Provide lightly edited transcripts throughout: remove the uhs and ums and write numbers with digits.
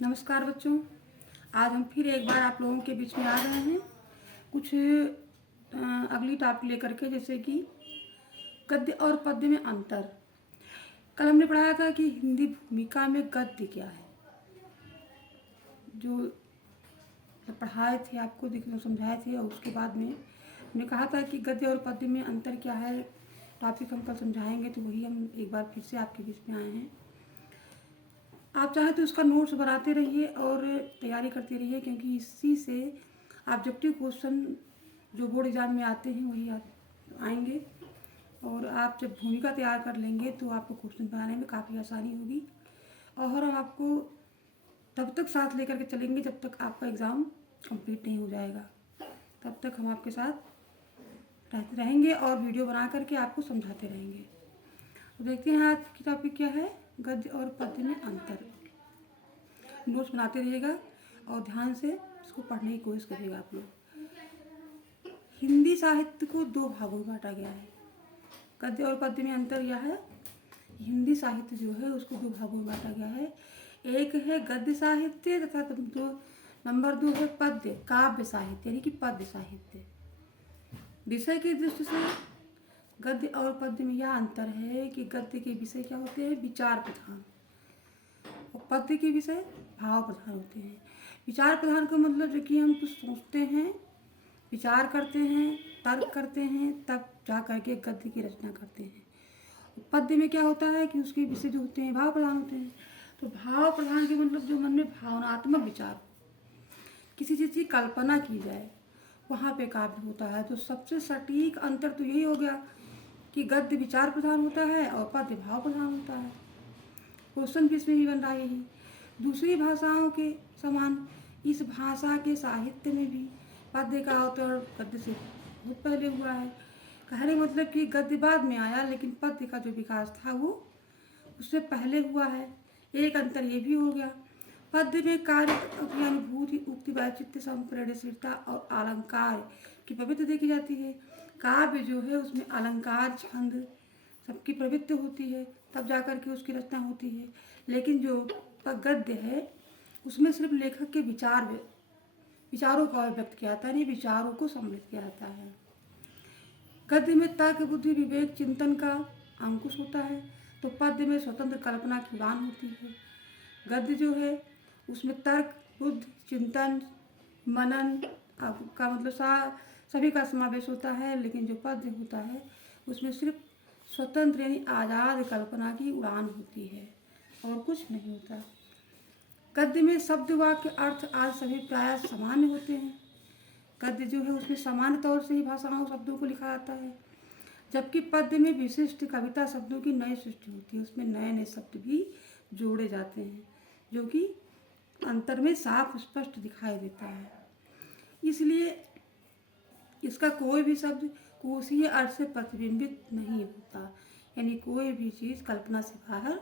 नमस्कार बच्चों। आज हम फिर एक बार आप लोगों के बीच में आ गए हैं कुछ अगली टॉपिक लेकर के, जैसे कि गद्य और पद्य में अंतर। कल हमने पढ़ाया था कि हिंदी भूमिका में गद्य क्या है। जो पढ़ाए थे आपको समझाए थे, और उसके बाद में हमने कहा था कि गद्य और पद्य में अंतर क्या है। टॉपिक हम कल समझाएंगे, तो वही हम एक बार फिर से आपके बीच में आए हैं। आप चाहें तो उसका नोट्स बनाते रहिए और तैयारी करते रहिए, क्योंकि इसी से ऑब्जेक्टिव क्वेश्चन जो बोर्ड एग्जाम में आते हैं वही आएंगे। और आप जब भूमिका तैयार कर लेंगे तो आपको क्वेश्चन बनाने में काफ़ी आसानी होगी। और हम आपको तब तक साथ लेकर के चलेंगे जब तक आपका एग्ज़ाम कंप्लीट नहीं हो जाएगा। तब तक हम आपके साथ रहते रहेंगे और वीडियो बना करके आपको समझाते रहेंगे। तो देखते हैं आज की टॉपिक क्या है, गद्य और पद्य में अंतर। नोट्स बनाते रहिएगा और ध्यान से इसको पढ़ने की कोशिश करिएगा आप लोग। हिंदी साहित्य को दो भागों में बांटा गया है। गद्य और पद्य में अंतर यह है, हिंदी साहित्य जो है उसको दो भागों में बांटा गया है। एक है गद्य साहित्य तथा नंबर 2 है पद्य काव्य साहित्य, यानी कि पद्य साहित्य। विषय की दृष्टि से गद्य और पद्य में यह अंतर है कि गद्य के विषय क्या होते हैं, विचार प्रधान, और पद्य के विषय भाव प्रधान होते हैं। विचार प्रधान का मतलब है कि हम कुछ सोचते हैं, विचार करते हैं, तर्क करते हैं, तब जा करके गद्य की रचना करते हैं। पद्य में क्या होता है कि उसके विषय जो होते हैं भाव प्रधान होते हैं। तो भाव प्रधान के मतलब जो मन में भावनात्मक विचार, किसी चीज़ की कल्पना की जाए, वहाँ पे काव्य होता है। तो सबसे सटीक अंतर तो यही हो गया कि गद्य विचार प्रधान होता है और पद्य भाव प्रधान होता है। क्वेश्चन भी इसमें भी बन रहा है यही। दूसरी भाषाओं के समान इस भाषा के साहित्य में भी पद्य का अवतरण गद्य से बहुत पहले हुआ है। कहने मतलब कि गद्य बाद में आया, लेकिन पद्य का जो विकास था वो उससे पहले हुआ है। एक अंतर ये भी हो गया, पद्य में कार्य की अनुभूति, उक्ति, वैचित्र्य, संप्रेषणीयता और अलंकार की प्रवृत्ति देखी जाती है। काव्य जो है उसमें अलंकार, छंद सबकी प्रवृत्ति होती है, तब जाकर के उसकी रचना होती है। लेकिन जो गद्य है उसमें सिर्फ लेखक के विचारों का व्यक्त किया जाता है, नहीं विचारों को सम्मिलित किया जाता है। गद्य में तर्क, बुद्धि, विवेक, चिंतन का अंकुश होता है, तो पद्य में स्वतंत्र कल्पना की उड़ान होती है। गद्य जो है उसमें तर्क, बुद्धि, चिंतन, मनन का मतलब सभी का समावेश होता है, लेकिन जो पद्य होता है उसमें सिर्फ स्वतंत्र यानी आज़ाद कल्पना की उड़ान होती है और कुछ नहीं होता। गद्य में शब्द, वाक्य, अर्थ आदि सभी प्राय सामान्य होते हैं। गद्य जो है उसमें सामान्य तौर से ही भाषाओं शब्दों को लिखा जाता है, जबकि पद्य में विशिष्ट कविता शब्दों की नई सृष्टि होती है। उसमें नए नए शब्द भी जोड़े जाते हैं, जो कि अंतर में साफ स्पष्ट दिखाई देता है। इसलिए इसका कोई भी शब्द कोशीय अर्थ से प्रतिबिंबित नहीं होता, यानी कोई भी चीज़ कल्पना से बाहर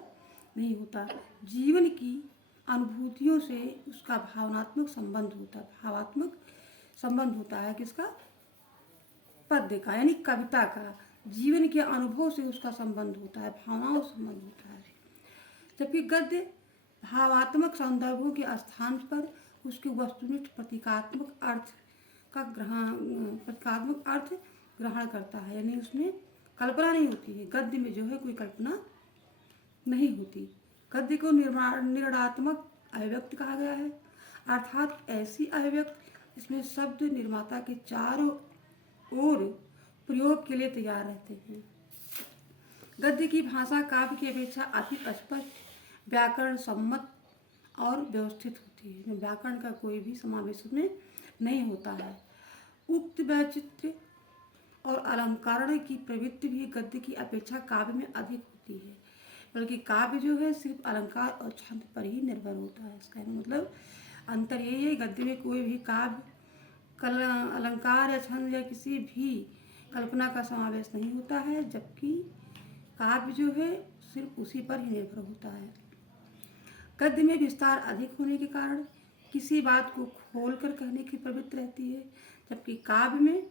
नहीं होता। जीवन की अनुभूतियों से उसका भावनात्मक संबंध होता है, भावात्मक संबंध होता है किसका, पद्य का, यानी कविता का। जीवन के अनुभव से उसका संबंध होता है, भावनाओं से संबंध होता है। जबकि गद्य भावात्मक संदर्भों के स्थान पर उसके वस्तुनिष्ठ प्रतीकात्मक अर्थ ग्रहण करता है, यानी उसमें कल्पना नहीं होती है। गद्य में जो है कोई कल्पना नहीं होती। गद्य को निर्माणात्मक अभिव्यक्ति कहा गया है, अर्थात ऐसी अभिव्यक्ति जिसमें शब्द निर्माता के चारों ओर प्रयोग के लिए तैयार रहते हैं। गद्य की भाषा काव्य की अपेक्षा अधिक स्पष्ट, व्याकरण सम्मत और व्यवस्थित होती है। व्याकरण का कोई भी समावेश उसमें नहीं होता है। उक्त वैचित्र्य और अलंकरण की प्रवृत्ति भी गद्य की अपेक्षा काव्य में अधिक होती है, बल्कि काव्य जो है सिर्फ अलंकार और छंद पर ही निर्भर होता है। इसका मतलब अंतर यही है, गद्य में कोई भी काव्य अलंकार या छंद या किसी भी कल्पना का समावेश नहीं होता है, जबकि काव्य जो है सिर्फ उसी पर ही निर्भर होता है। गद्य में विस्तार अधिक होने के कारण किसी बात को खोलकर कहने की प्रवृत्ति रहती है, जबकि काव्य में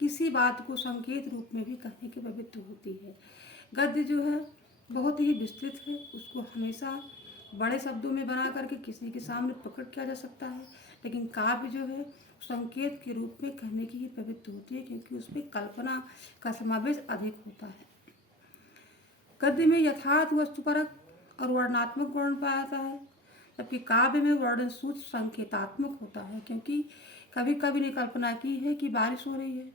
किसी बात को संकेत रूप में भी कहने की प्रवृत्ति होती है। गद्य जो है बहुत ही विस्तृत है, उसको हमेशा बड़े शब्दों में बना करके किसी के सामने प्रकट किया जा सकता है, लेकिन काव्य जो है संकेत के रूप में कहने की ही प्रवृत्ति होती है, क्योंकि उसमें कल्पना का समावेश अधिक होता है। गद्य में यथार्थ वस्तुपरक और वर्णनात्मक वर्णन पाया जाता है, जबकि काव्य में वर्णन सूत्र संकेतात्मक होता है, क्योंकि कभी कभी ने कल्पना की है कि बारिश हो रही है,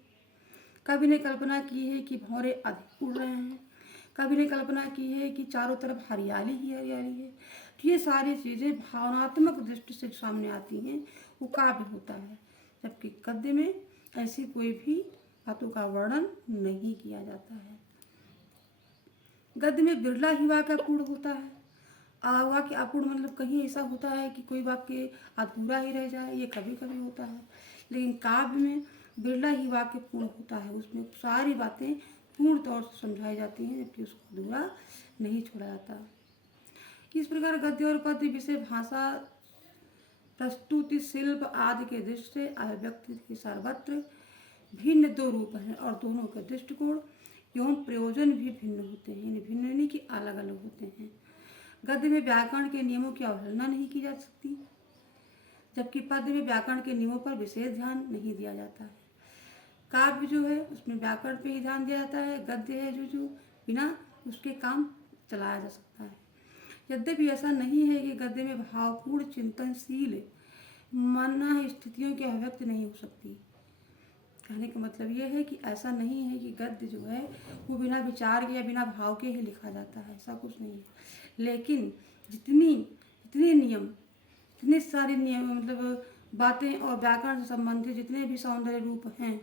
कभी ने कल्पना की है कि भंवरे अधिक उड़ रहे हैं, कभी ने कल्पना की है कि चारों तरफ हरियाली ही हरियाली है। तो ये सारी चीज़ें भावनात्मक दृष्टि से सामने आती हैं, वो काव्य होता है, जबकि गद्य में ऐसी कोई भी बातों का वर्णन नहीं किया जाता है। गद्य में बिरला ही वाक्य अपूर्ण होता है। वाक्य अपूर्ण मतलब कहीं ऐसा होता है कि कोई वाक्य अधूरा ही रह जाए, ये कभी कभी होता है, लेकिन काव्य में बिरला ही वाक्य पूर्ण होता है, उसमें सारी बातें पूर्ण तौर से समझाई जाती हैं, जबकि उसको अधूरा नहीं छोड़ा जाता। इस प्रकार गद्य और पद्य विषय भाषा, प्रस्तुति, शिल्प आदि के दृष्टि से अभिव्यक्ति के सर्वत्र भिन्न दो रूप हैं, और दोनों के दृष्टिकोण एवं प्रयोजन भी भिन्न होते हैं, भिन्न यानी कि अलग अलग होते हैं। गद्य में व्याकरण के नियमों की अवहेलना नहीं की जा सकती, जबकि पद्य में व्याकरण के नियमों पर विशेष ध्यान नहीं दिया जाता है। काव्य जो है उसमें व्याकरण पे ही ध्यान दिया जाता है, गद्य है जो बिना उसके काम चलाया जा सकता है। यद्यपि ऐसा नहीं है कि गद्य में भावपूर्ण चिंतनशील मन स्थितियों की अभिव्यक्ति नहीं हो सकती। कहने का मतलब ये है कि ऐसा नहीं है कि गद्य जो है वो बिना विचार के या बिना भाव के ही लिखा जाता है, ऐसा कुछ नहीं है। लेकिन जितने नियम, इतने सारे नियम मतलब बातें और व्याकरण से संबंधित जितने भी सौंदर्य रूप हैं,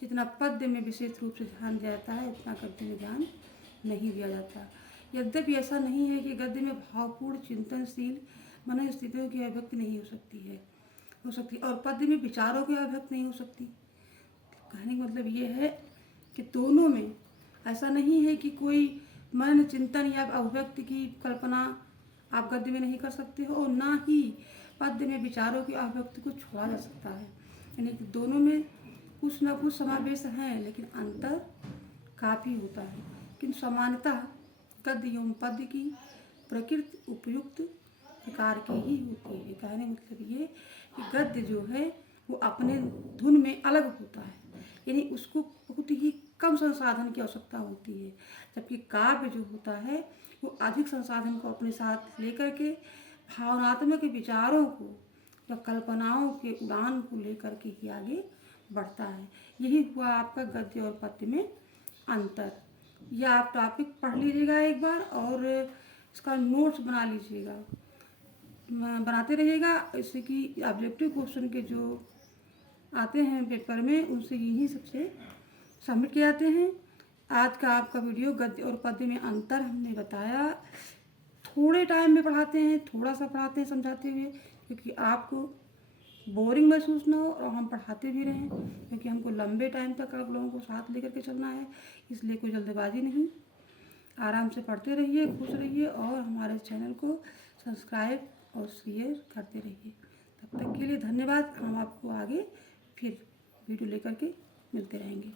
जितना पद्य में विशेष रूप से ध्यान दिया जाता है, उतना गद्य में ध्यान नहीं दिया जाता। यद्यपि ऐसा नहीं है कि गद्य में भावपूर्ण चिंतनशील मन स्थितियों की अभिव्यक्ति नहीं हो सकती, और पद्य में विचारों की अभिव्यक्ति नहीं हो सकती। कहने का मतलब ये है कि दोनों में ऐसा नहीं है कि कोई मन चिंतन या अभिव्यक्ति की कल्पना आप गद्य में नहीं कर सकते हो, और ना ही पद्य में विचारों की अभिव्यक्ति को छोड़ा जा सकता है। यानी कि दोनों में कुछ न कुछ समावेश है, लेकिन अंतर काफ़ी होता है। लेकिन समानतः गद्य एवं पद्य की प्रकृति उपयुक्त प्रकार की ही होती है। कहने मतलब ये कि गद्य जो है वो अपने धुन में अलग होता है, यानी उसको बहुत ही कम संसाधन की आवश्यकता होती है, जबकि काव्य जो होता है वो अधिक संसाधन को अपने साथ लेकर के भावनात्मक विचारों को या कल्पनाओं के उड़ान को लेकर के ही आगे बढ़ता है। यही हुआ आपका गद्य और पद्य में अंतर। यह आप टॉपिक पढ़ लीजिएगा एक बार, और इसका नोट्स बना लीजिएगा, बनाते रहिएगा, इससे कि ऑब्जेक्टिव क्वेश्चन के जो आते हैं पेपर में उनसे यही सबसे सबमिट किए जाते हैं। आज का आपका वीडियो गद्य और पद्य में अंतर हमने बताया। थोड़े टाइम में पढ़ाते हैं, थोड़ा सा पढ़ाते हैं समझाते हुए, क्योंकि आपको बोरिंग महसूस ना हो, और हम पढ़ाते भी रहें, क्योंकि हमको लंबे टाइम तक आप लोगों को साथ लेकर के चलना है, इसलिए कोई जल्दबाजी नहीं। आराम से पढ़ते रहिए, खुश रहिए, और हमारे चैनल को सब्सक्राइब और शेयर करते रहिए। तब तक के लिए धन्यवाद। हम आपको आगे फिर वीडियो लेकर के मिलते रहेंगे।